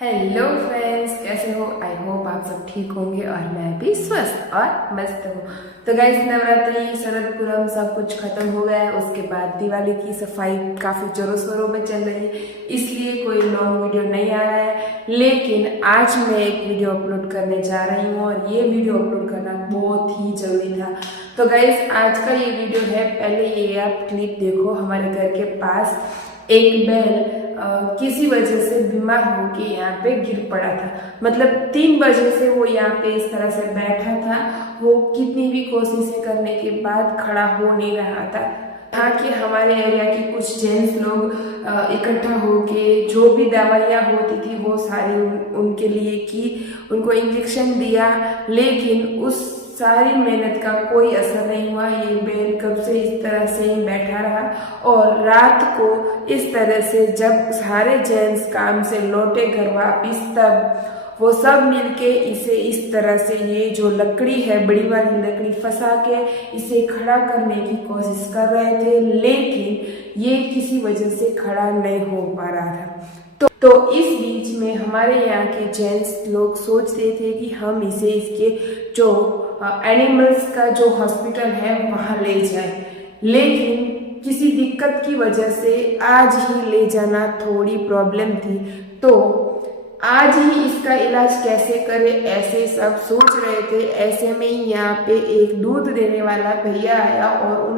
Hello friends, कैसे हो? I hope आप सब ठीक होंगे और मैं भी स्वस्थ और मस्त हूँ। तो गाइस, नवरात्रि, शरद पूनम सब कुछ खत्म हो गया है। उसके बाद दिवाली की सफाई काफी जोरों शोरों में चल रही है, इसलिए कोई लॉन्ग वीडियो नहीं आ रहा है। लेकिन आज मैं एक वीडियो अपलोड करने जा रही हूँ और ये वीडियो अपलोड करना बहुत ही जरूरी था। तो गाइस, आज का ये वीडियो है, पहले ये आप क्लिप देखो। हमारे घर के पास एक बैल किसी वजह से बीमार होके यहाँ पे गिर पड़ा था। मतलब 3 बजे से वो यहाँ पे इस तरह से बैठा था। वो कितनी भी कोशिशें करने के बाद खड़ा हो नहीं रहा था। यहाँ के हमारे एरिया के कुछ जेंट्स लोग इकट्ठा होके जो भी दवाइयाँ होती थी वो सारी उनके लिए की, उनको इंजेक्शन दिया, लेकिन उस सारी मेहनत का कोई असर नहीं हुआ। ये बैल कब से इस तरह से ही बैठा रहा और रात को इस तरह से जब सारे जेंट्स काम से लौटे घर वापिस, तब वो सब मिलके इसे इस तरह से, ये जो लकड़ी है, बड़ी वाली लकड़ी फंसा के इसे खड़ा करने की कोशिश कर रहे थे, लेकिन ये किसी वजह से खड़ा नहीं हो पा रहा था। तो इस बीच में हमारे यहाँ के जेंट्स लोग सोच रहे थे कि हम इसे इसके जो एनिमल्स का जो हॉस्पिटल है वहाँ ले जाए, लेकिन किसी दिक्कत की वजह से आज ही ले जाना थोड़ी प्रॉब्लम थी। तो आज ही इसका इलाज कैसे करें, ऐसे सब सोच रहे थे। ऐसे में ही यहाँ पे एक दूध देने वाला भैया आया और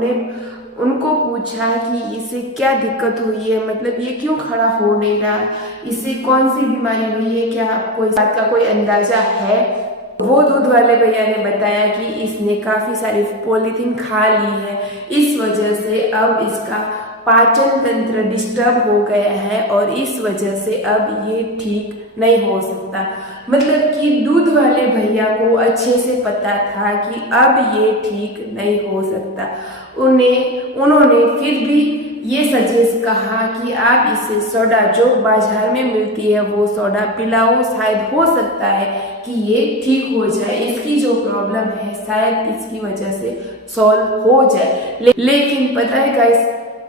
उनको पूछा कि इसे क्या दिक्कत हुई है, मतलब ये क्यों खड़ा हो नहीं रहा, इसे कौन सी बीमारी हुई है, क्या आपको इस बात का कोई अंदाजा है? वो दूध वाले भैया ने बताया कि इसने काफी सारी पॉलीथीन खा ली है, इस वजह से अब इसका पाचन तंत्र डिस्टर्ब हो गया है और इस वजह से अब ये ठीक नहीं हो सकता। मतलब कि दूध वाले भैया को अच्छे से पता था कि अब ये ठीक नहीं हो सकता। उन्होंने फिर भी ये सजेस्ट कहा कि आप इसे सोडा जो बाजार में मिलती है वो सोडा पिलाओ, शायद हो सकता है कि ये ठीक हो जाए, इसकी जो प्रॉब्लम है शायद इसकी वजह से सॉल्व हो जाए। लेकिन पता है गाइस,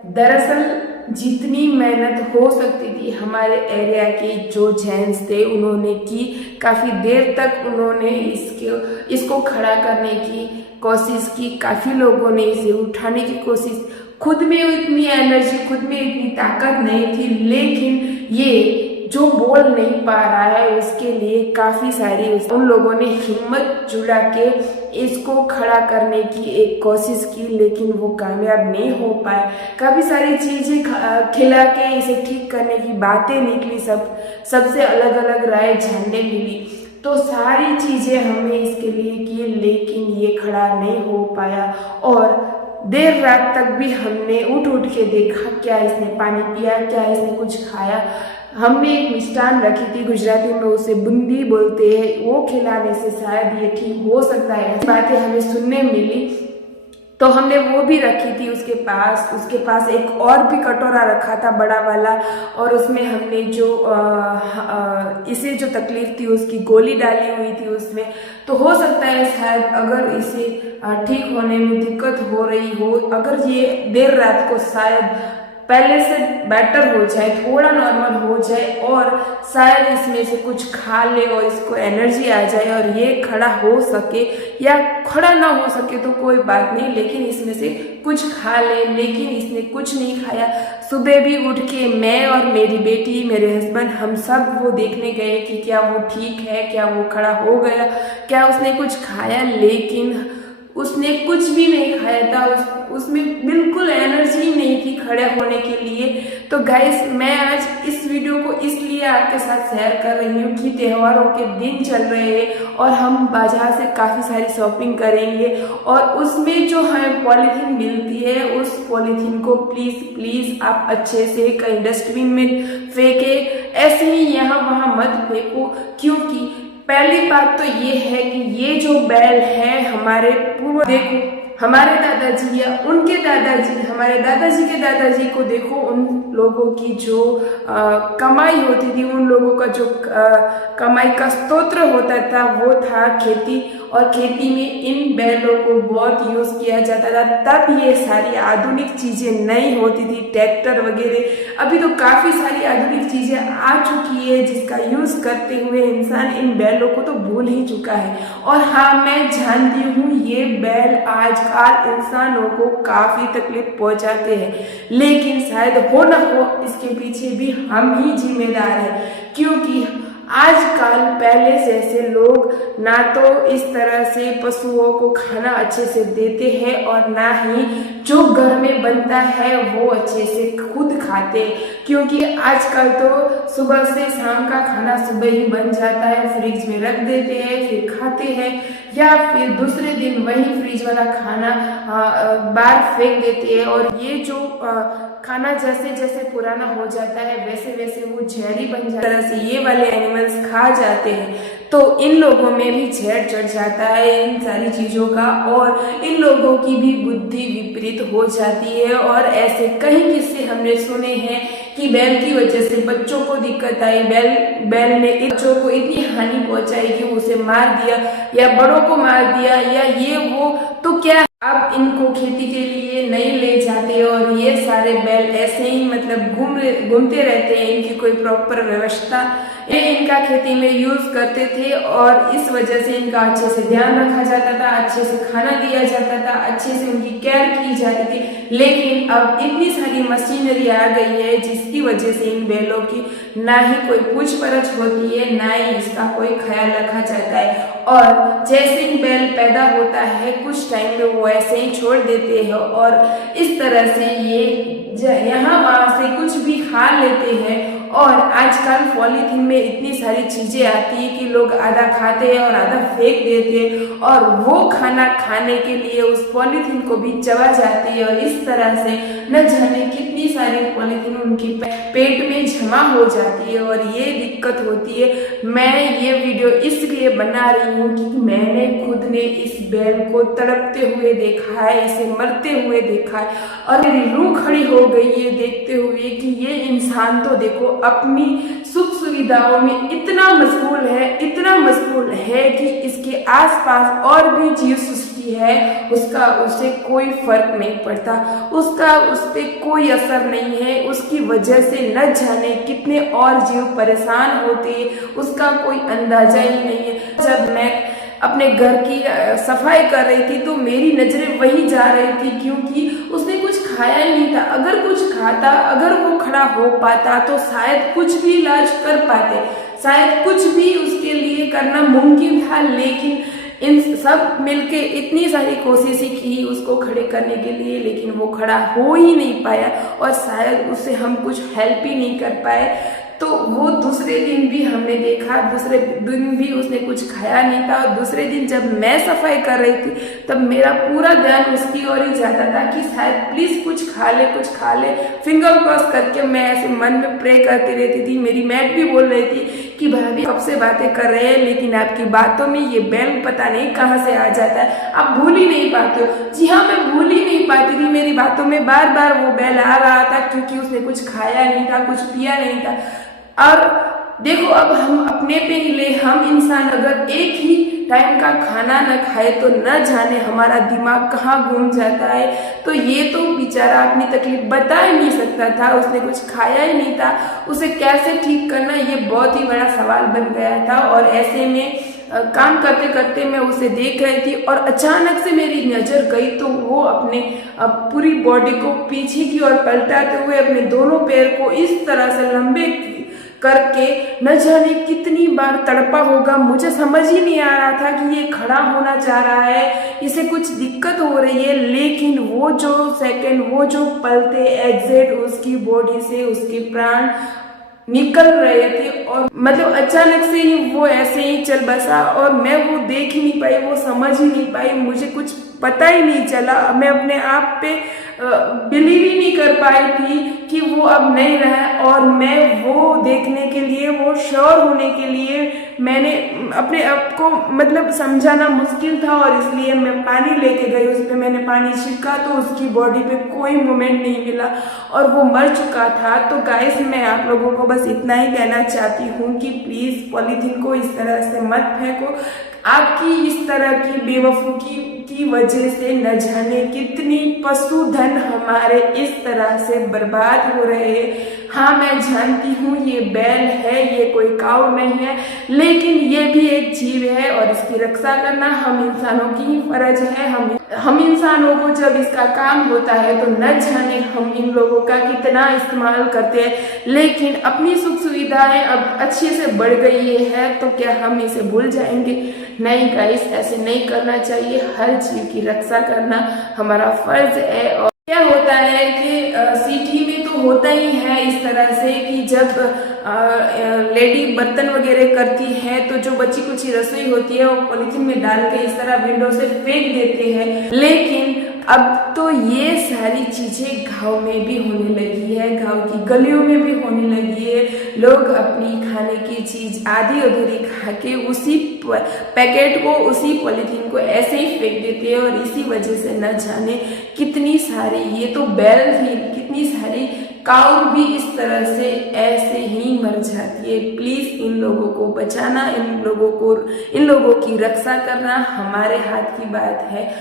दरअसल जितनी मेहनत हो सकती थी हमारे एरिया के जो जेंट्स थे उन्होंने की। काफ़ी देर तक उन्होंने इसको खड़ा करने की कोशिश की, काफ़ी लोगों ने इसे उठाने की कोशिश, खुद में इतनी एनर्जी, खुद में इतनी ताकत नहीं थी, लेकिन ये जो बोल नहीं पा रहा है उसके लिए काफ़ी सारी उन लोगों ने हिम्मत जुटा के इसको खड़ा करने की एक कोशिश की, लेकिन वो कामयाब नहीं हो पाए। काफ़ी सारी चीज़ें खिला के इसे ठीक करने की बातें निकली, सबसे अलग अलग राय जानने मिली, तो सारी चीज़ें हमने इसके लिए की, लेकिन ये खड़ा नहीं हो पाया। और देर रात तक भी हमने उठ के देखा, क्या इसने पानी पिया, क्या इसने कुछ खाया। हमने एक मिष्ठान रखी थी, गुजराती में उसे बूंदी बोलते हैं, वो खिलाने से शायद ये ठीक हो सकता है, ऐसी बातें हमें सुनने मिली। तो हमने वो भी रखी थी उसके पास एक और भी कटोरा रखा था बड़ा वाला, और उसमें हमने जो इसे जो तकलीफ थी उसकी गोली डाली हुई थी उसमें। तो हो सकता है शायद अगर इसे ठीक होने में दिक्कत हो रही हो, अगर ये देर रात को शायद पहले से बेटर हो जाए, थोड़ा नॉर्मल हो जाए और शायद इसमें से कुछ खा ले और इसको एनर्जी आ जाए और ये खड़ा हो सके, या खड़ा ना हो सके तो कोई बात नहीं, लेकिन इसमें से कुछ खा ले। लेकिन इसने कुछ नहीं खाया। सुबह भी उठ के मैं और मेरी बेटी, मेरे हस्बैंड, हम सब वो देखने गए कि क्या वो ठीक है, क्या वो खड़ा हो गया, क्या उसने कुछ खाया, लेकिन उसने कुछ भी नहीं खाया था। उसमें बिल्कुल एनर्जी नहीं थी खड़े होने के लिए। तो गाइस, मैं आज इस वीडियो को इसलिए आपके साथ शेयर कर रही हूँ कि त्योहारों के दिन चल रहे हैं और हम बाजार से काफ़ी सारी शॉपिंग करेंगे, और उसमें जो हमें पॉलीथीन मिलती है उस पॉलीथीन को प्लीज़ आप अच्छे से कहीं डस्टबिन में फेंके, ऐसे ही यहाँ वहाँ मत फेंको। क्योंकि पहली बात तो ये है कि ये जो बैल है हमारे पूर्व, देखो हमारे दादाजी या उनके दादाजी, हमारे दादाजी के दादाजी को देखो, उन लोगों की जो कमाई होती थी, उन लोगों का जो कमाई का स्रोत होता था वो था खेती, और खेती में इन बैलों को बहुत यूज किया जाता था। तब ये सारी आधुनिक चीजें नहीं होती थी, ट्रैक्टर वगैरह। अभी तो काफी सारी आधुनिक चीजें आ चुकी है जिसका यूज करते हुए इंसान इन बैलों को तो भूल ही चुका है। और हाँ, मैं जानती हूँ ये बैल आजकल इंसानों को काफी तकलीफ पहुंचाते हैं, लेकिन शायद हो ना हो इसके पीछे भी हम ही जिम्मेदार हैं, क्योंकि आजकल पहले जैसे लोग ना तो इस तरह से पशुओं को खाना अच्छे से देते हैं, और ना ही जो घर में बनता है वो अच्छे से खुद खाते, क्योंकि आजकल तो सुबह से शाम का खाना सुबह ही बन जाता है, फ्रिज में रख देते हैं, फिर खाते हैं, या फिर दूसरे दिन वही फ्रिज वाला खाना बाहर फेंक देते हैं। और ये जो खाना जैसे जैसे पुराना हो जाता है वैसे वैसे वो जहरी बन जाता है, से ये वाले एनिमल्स खा जाते हैं, तो इन लोगों में भी जहर चढ़ जाता है इन सारी चीजों का, और इन लोगों की भी बुद्धि विपरीत हो जाती है। और ऐसे कई किस्से हमने सुने हैं कि बैल की वजह से बच्चों को दिक्कत आई, बैल ने बच्चों को इतनी हानि पहुंचाई कि उसे मार दिया, या बड़ों को मार दिया, या ये वो, तो क्या अब इनको खेती के लिए नहीं ले जाते, और ये सारे बैल ऐसे ही मतलब घूमते रहते हैं, इनकी कोई प्रॉपर व्यवस्था ये इनका खेती में यूज करते थे, और इस वजह से इनका अच्छे से ध्यान रखा जाता था, अच्छे से खाना दिया जाता था, अच्छे से उनकी केयर की जाती थी। लेकिन अब इतनी सारी मशीनरी आ गई है जिसकी वजह से इन बैलों की ना ही कोई पूछ परछ होती है, ना ही इसका कोई ख्याल रखा जाता है, और जैसे ही बैल पैदा होता है कुछ टाइम में वो ऐसे ही छोड़ देते हैं, और इस तरह से ये यहाँ वहां से कुछ भी खा लेते हैं। और आजकल पॉलीथीन में इतनी सारी चीजें आती है कि लोग आधा खाते हैं और आधा फेंक देते हैं, और वो खाना खाने के लिए उस पॉलीथीन को भी चबा जाती है, और इस तरह से न जाने कितनी सारी पॉलीथीन उनकी पेट में जमा हो जाती है, और ये दिक्कत होती है। मैं ये वीडियो इसलिए बना रही हूँ कि मैंने खुद ने इस बैल को तड़पते हुए देखा है, इसे मरते हुए देखा है, और मेरी रूह खड़ी हो गई है देखते हुए कि ये इंसान तो देखो अपनी सुख सुविधाओं में इतना मशगूल है, इतना मशगूल है कि इसके आसपास और भी जीव सृष्टि है उसका उसे कोई फर्क नहीं पड़ता, उसका उस पर कोई असर नहीं है, उसकी वजह से न जाने कितने और जीव परेशान होते हैं, उसका कोई अंदाजा ही नहीं है। जब मैं अपने घर की सफाई कर रही थी तो मेरी नजरें वहीं जा रही थी, क्योंकि उसने कुछ खाया ही नहीं था। अगर कुछ खाता, अगर वो खड़ा हो पाता तो शायद कुछ भी इलाज कर पाते, शायद कुछ भी उसके लिए करना मुमकिन था, लेकिन इन सब मिलके इतनी सारी कोशिशें की उसको खड़े करने के लिए, लेकिन वो खड़ा हो ही नहीं पाया, और शायद उससे हम कुछ हेल्प ही नहीं कर पाए। तो वो दूसरे दिन भी हमने देखा, दूसरे दिन भी उसने कुछ खाया नहीं था, और दूसरे दिन जब मैं सफाई कर रही थी तब मेरा पूरा ध्यान उसकी ओर ही जाता था कि शायद प्लीज कुछ खा ले, कुछ खा ले। फिंगर क्रॉस करके मैं ऐसे मन में प्रे करती रहती थी। मेरी मैट भी बोल रही थी कि भाभी कब से बातें कर रहे हैं, लेकिन आपकी बातों में ये बैल पता नहीं कहाँ से आ जाता है, आप भूल ही नहीं पाते हो। जी हाँ, मैं भूल ही नहीं पाती थी, मेरी बातों में बार बार वो बैल आ रहा था, क्योंकि उसने कुछ खाया नहीं था, कुछ पिया नहीं था। और देखो, अब हम अपने पे ही ले, हम इंसान अगर एक ही टाइम का खाना न खाए तो न जाने हमारा दिमाग कहाँ घूम जाता है। तो ये तो बेचारा अपनी तकलीफ बता ही नहीं सकता था, उसने कुछ खाया ही नहीं था, उसे कैसे ठीक करना ये बहुत ही बड़ा सवाल बन गया था। और ऐसे में काम करते करते मैं उसे देख रही थी, और अचानक से मेरी नजर गई तो वो अपने पूरी बॉडी को पीछे की ओर पलटाते हुए अपने दोनों पैर को इस तरह से लंबे करके न जाने कितनी बार तड़पा होगा। मुझे समझ ही नहीं आ रहा था कि ये खड़ा होना चाह रहा है, इसे कुछ दिक्कत हो रही है, लेकिन वो जो सेकंड, वो जो पल थे, एग्जैक्ट उसकी बॉडी से उसके प्राण निकल रहे थे, और मतलब अचानक से ही वो ऐसे ही चल बसा, और मैं वो देख ही नहीं पाई, वो समझ ही नहीं पाई, मुझे कुछ पता ही नहीं चला। मैं अपने आप पे बिलीव ही नहीं कर पाई थी कि वो अब नहीं रहा, और मैं वो देखने के लिए, वो श्योर होने के लिए मैंने अपने आप को मतलब समझाना मुश्किल था, और इसलिए मैं पानी लेके गई, उस पर मैंने पानी छिड़का तो उसकी बॉडी पे कोई मूवमेंट नहीं मिला और वो मर चुका था। तो गाइस मैं आप लोगों को बस इतना ही कहना चाहती हूँ कि प्लीज पॉलीथीन को इस तरह से मत फेंको। आपकी इस तरह की बेवकूफ़ी की वजह से न जाने कितनी पशुधन हमारे इस तरह से बर्बाद हो रहे हैं। हाँ मैं जानती हूँ ये बैल है, ये कोई काऊ नहीं है, लेकिन ये भी एक जीव है और इसकी रक्षा करना हम इंसानों की ही फर्ज है। हम इंसानों को जब इसका काम होता है तो न जाने हम इन लोगों का कितना इस्तेमाल करते हैं, लेकिन अपनी सुख सुविधाएं अब अच्छे से बढ़ गई है तो क्या हम इसे भूल जाएंगे? नहीं गाइस, ऐसे नहीं करना चाहिए। हर जीव की रक्षा करना हमारा फर्ज है। और क्या होता है कि सिटी में तो होता ही है इस तरह से कि जब लेडी बर्तन वगैरह करती है तो जो बची कुची रसोई होती है वो पॉलीथीन में डाल के इस तरह विंडो से फेंक देते हैं। लेकिन अब तो ये सारी चीजें गांव में भी होने लगी है, गांव की गलियों में भी होने लगी है। लोग अपनी खाने की चीज आधी अधूरी खा के उसी पैकेट को, उसी पॉलीथीन को ऐसे ही फेंक देते हैं, और इसी वजह से न जाने कितनी सारी, ये तो बैल थी, कितनी सारी काऊ भी इस तरह से ऐसे ही मर जाती है। प्लीज इन लोगों को बचाना, इन लोगों की रक्षा करना हमारे हाथ की बात है।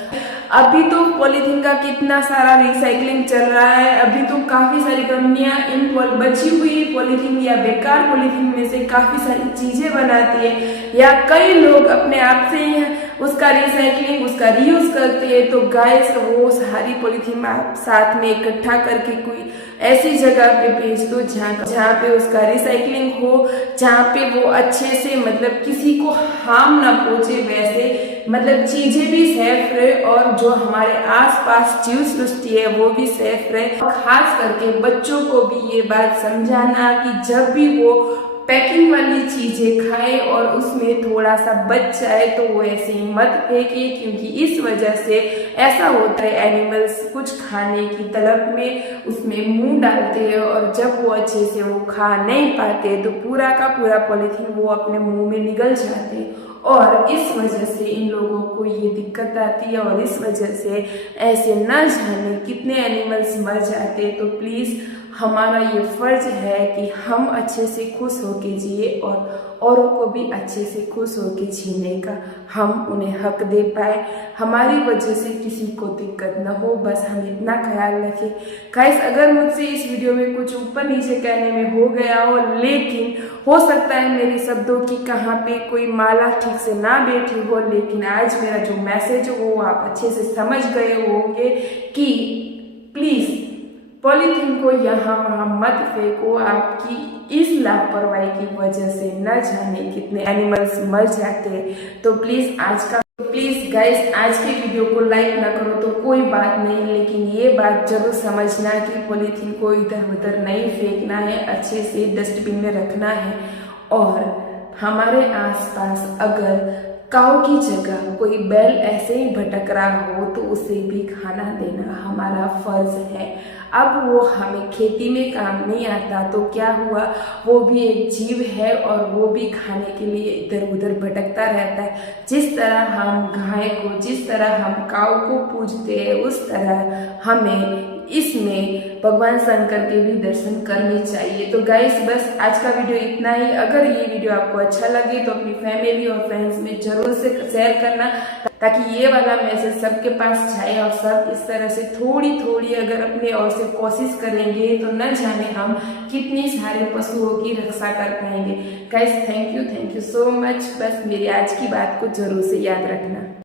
अभी तो पॉलीथीन का कितना सारा रिसाइकलिंग चल रहा है। अभी तो काफी सारी कंपनियां इन बची हुई पॉलीथीन या बेकार पॉलीथीन में से काफी सारी चीजें बनाती है, या कई लोग अपने आप से ही उसका रिसाइकलिंग, उसका रीयूज करते हैं। तो गाइस वो सारी पॉलीथीन साथ में इकट्ठा करके कोई ऐसी जगह पे भेज दो जहाँ पे उसका रिसाइकलिंग हो, जहाँ पे वो अच्छे से मतलब किसी को हार्म ना पहुंचे, वैसे मतलब चीजें भी सेफ रहे और जो हमारे आसपास जीव सृष्टि है वो भी सेफ रहे। खास करके बच्चों को भी ये बात समझाना कि जब भी वो पैकिंग वाली चीजें खाए और उसमें थोड़ा सा बच जाए तो वो ऐसे ही मत फेंके, क्योंकि इस वजह से ऐसा होता है एनिमल्स कुछ खाने की तलब में उसमें मुंह डालते हैं, और जब वो अच्छे से वो खा नहीं पाते तो पूरा का पूरा पॉलीथीन वो अपने मुंह में निगल जाते हैं, और इस वजह से इन लोगों को ये दिक्कत आती है, और इस वजह से ऐसे न जाने कितने एनिमल्स मर जाते। तो प्लीज हमारा ये फर्ज है कि हम अच्छे से खुश होके जिए और औरों को भी अच्छे से खुश होके जीने का हम उन्हें हक दे पाए, हमारी वजह से किसी को दिक्कत न हो, बस हम इतना ख्याल रखें। गाइस अगर मुझसे इस वीडियो में कुछ ऊपर नीचे कहने में हो गया हो, लेकिन हो सकता है मेरे शब्दों की कहाँ पे कोई माला ठीक से ना बैठी हो, लेकिन आज मेरा जो मैसेज हो वो आप अच्छे से समझ गए होंगे कि प्लीज पॉलीथीन को यहाँ वहाँ मत फेंको। आपकी इस लापरवाही की वजह से न जाने कितने एनिमल्स मर जाते हैं। तो प्लीज गाइस आज के वीडियो को लाइक ना करो तो कोई बात नहीं, लेकिन ये बात जरूर समझना कि पॉलीथीन को इधर उधर नहीं फेंकना है, अच्छे से डस्टबिन में रखना है। और हमारे आसपास अगर काऊ की जगह कोई बैल ऐसे ही भटक रहा हो तो उसे भी खाना देना हमारा फर्ज है। अब वो हमें खेती में काम नहीं आता तो क्या हुआ, वो भी एक जीव है और वो भी खाने के लिए इधर उधर भटकता रहता है। जिस तरह हम गाय को, जिस तरह हम काऊ को पूजते हैं, उस तरह हमें इसमें भगवान शंकर के भी दर्शन करने चाहिए। तो गाइस बस आज का वीडियो इतना ही। अगर ये वीडियो आपको अच्छा लगे तो अपनी फैमिली और फ्रेंड्स में जरूर से शेयर करना, ताकि ये वाला मैसेज सबके पास जाए और सब इस तरह से थोड़ी थोड़ी अगर अपने ओर से कोशिश करेंगे तो न जाने हम कितनी सारे पशुओं की रक्षा कर पाएंगे। Guys thank you so much. बस मेरी आज की बात को जरूर से याद रखना।